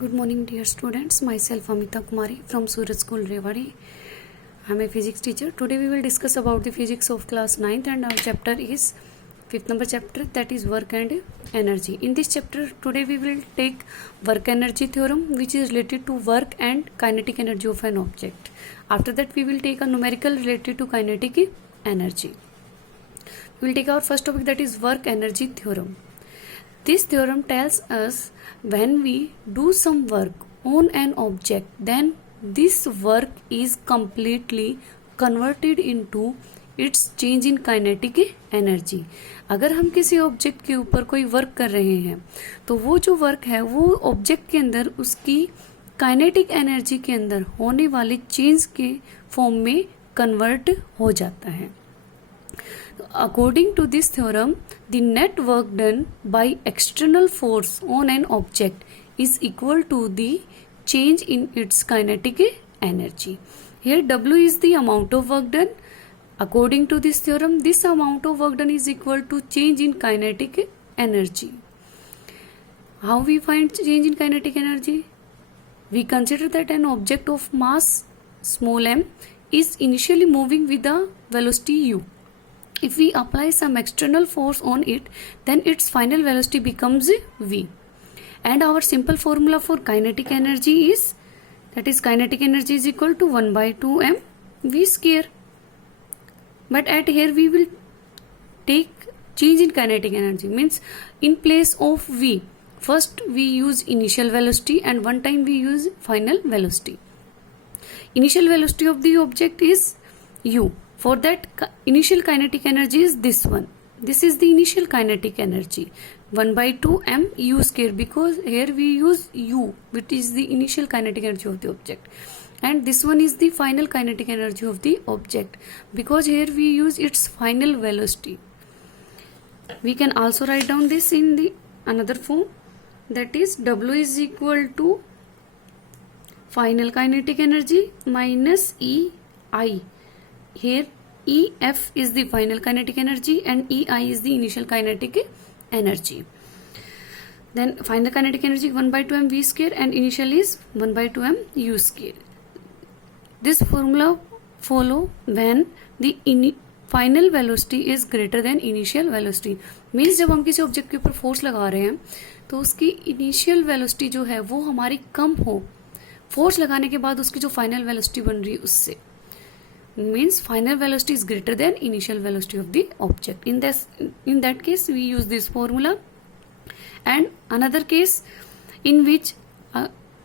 Good morning, dear students. Myself Amita Kumari from Suraj School, Rewari. I am a physics teacher. Today we will discuss about the physics of class 9th and our chapter is 5th number chapter, that is work and energy. In this chapter today we will take work energy theorem, which is related to work and kinetic energy of an object. After that we will take a numerical related to kinetic energy. We will take our first topic, that is work energy theorem. This theorem tells us when we do some work on an object, then this work is completely converted into its change in kinetic energy. अगर हम किसी object के ऊपर कोई work कर रहे हैं तो वो जो वर्क है वो ऑब्जेक्ट के अंदर उसकी काइनेटिक एनर्जी के अंदर होने वाले चेंज के फॉर्म में कन्वर्ट हो जाता है. According to this theorem, the net work done by external force on an object is equal to the change in its kinetic energy. Here W is the amount of work done. According to this theorem, this amount of work done is equal to change in kinetic energy. How we find change in kinetic energy? We consider that an object of mass small m is initially moving with a velocity u. If we apply some external force on it, then its final velocity becomes v. And our simple formula for kinetic energy is, that is kinetic energy is equal to 1 by 2m v square. But at here we will take change in kinetic energy, means in place of v, first we use initial velocity and one time we use final velocity. Initial velocity of the object is u. For that initial kinetic energy is this one. This is the initial kinetic energy 1 by 2 m u square, because here we use u, which is the initial kinetic energy of the object, and this one is the final kinetic energy of the object, because here we use its final velocity. We can also write down this in the another form, that is W is equal to final kinetic energy minus EI. Here EF is the final kinetic energy and EI is the initial kinetic energy. Then final kinetic energy 1 by 2m v square and initial is 1 by 2m u square. This formula follow when the final velocity is greater than initial velocity. Means जब हम किसी object के ऊपर force लगा रहे हैं तो उसकी इनिशियल वेलोसिटी जो है वो हमारी कम हो, फोर्स लगाने के बाद उसकी जो फाइनल वेलोसिटी बन रही है उससे, means final velocity is greater than initial velocity of the object. In that case we use this formula. And another case in which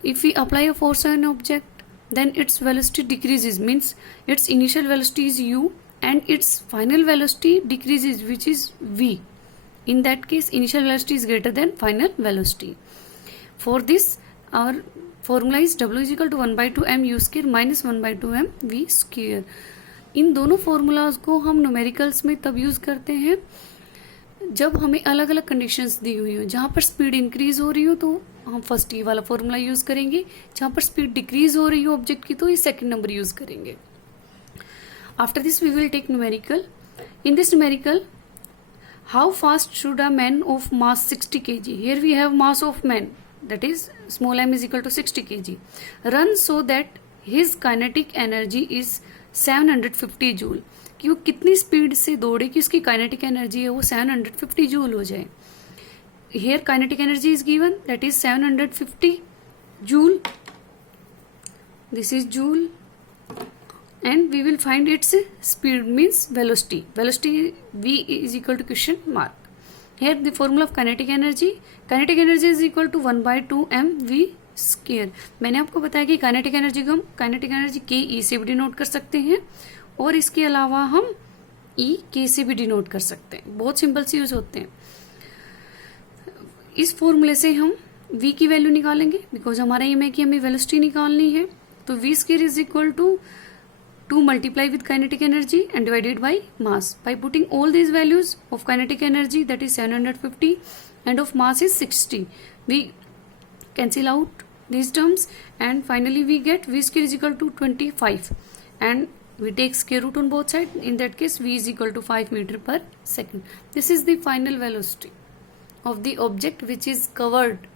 if we apply a force on an object, then its velocity decreases, means its initial velocity is u and its final velocity decreases, which is v. In that case initial velocity is greater than final velocity. For this our formula is W is equal to 1 by 2m u square minus 1 by 2m v square. इन दोनों formulas को हम numericals में तब use करते हैं जब हमें अलग अलग कंडीशंस दी हुई हो. जहाँ पर स्पीड इंक्रीज हो रही हो तो हम फर्स्ट ये वाला फॉर्मूला यूज करेंगे, जहाँ पर स्पीड डिक्रीज हो रही हो ऑब्जेक्ट की तो ये सेकंड नंबर यूज करेंगे. After this we will take numerical. In this numerical, how fast should a man of mass 60 kg, here we have mass of man, that is small m is equal to 60 kg, run so that his kinetic energy is 750 joule. कि वो कितनी speed से दौड़े कि उसकी kinetic energy है वो 750 joule हो जाए. Here kinetic energy is given, that is 750 joule. This is joule and we will find its speed, means velocity. Velocity v is equal to question mark. Here the formula of kinetic energy is equal to 1 by 2m v square. मैंने आपको बताया कि kinetic energy को हम kinetic energy k e से भी denote कर सकते हैं और इसके अलावा हम e k से भी डिनोट कर सकते हैं. बहुत सिंपल से यूज होते हैं. इस फॉर्मूले से हम v की वैल्यू निकालेंगे, बिकॉज हमारा एम है कि हमें वेलोसिटी निकालनी है. तो v square is equal to 2 multiply with kinetic energy and divided by mass. By putting all these values of kinetic energy, that is 750, and of mass is 60, we cancel out these terms and finally we get v square is equal to 25 and we take square root on both sides. In that case v is equal to 5 meter per second. This is the final velocity of the object which is covered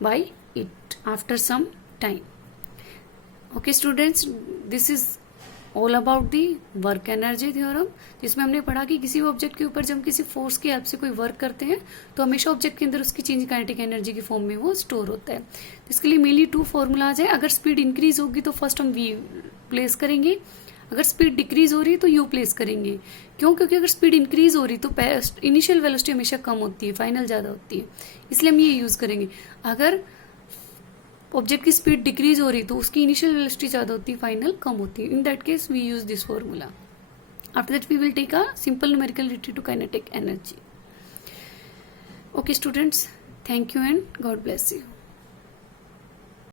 by it. after some time. Okay students, this is all about the work energy theorem, जिसमें हमने पढ़ा कि किसी भी object के ऊपर जब हम किसी फोर्स की हेल्प से कोई वर्क करते हैं तो हमेशा ऑब्जेक्ट के अंदर उसकी चेंज काइनेटिक एनर्जी की फॉर्म में वो स्टोर होता है। इसके लिए मेनली 2 फॉर्मूलाज है। अगर स्पीड इंक्रीज होगी तो फर्स्ट हम v प्लेस करेंगे, अगर स्पीड डिक्रीज हो रही है तो u प्लेस करेंगे। क्यों? क्योंकि अगर स्पीड इंक्रीज हो रही तो इनिशियल वेलोसिटी हमेशा कम होती है, फाइनल ज़्यादा होती है, इसलिए हम ये यूज़ करेंगे। अगर ऑब्जेक्ट की स्पीड डिक्रीज हो रही तो उसकी इनिशियल वेलोसिटी ज़्यादा होती है, फाइनल कम होती है। In that case we use this formula. After that we will take a simple numerical related to kinetic energy. Okay students, thank you and God bless you.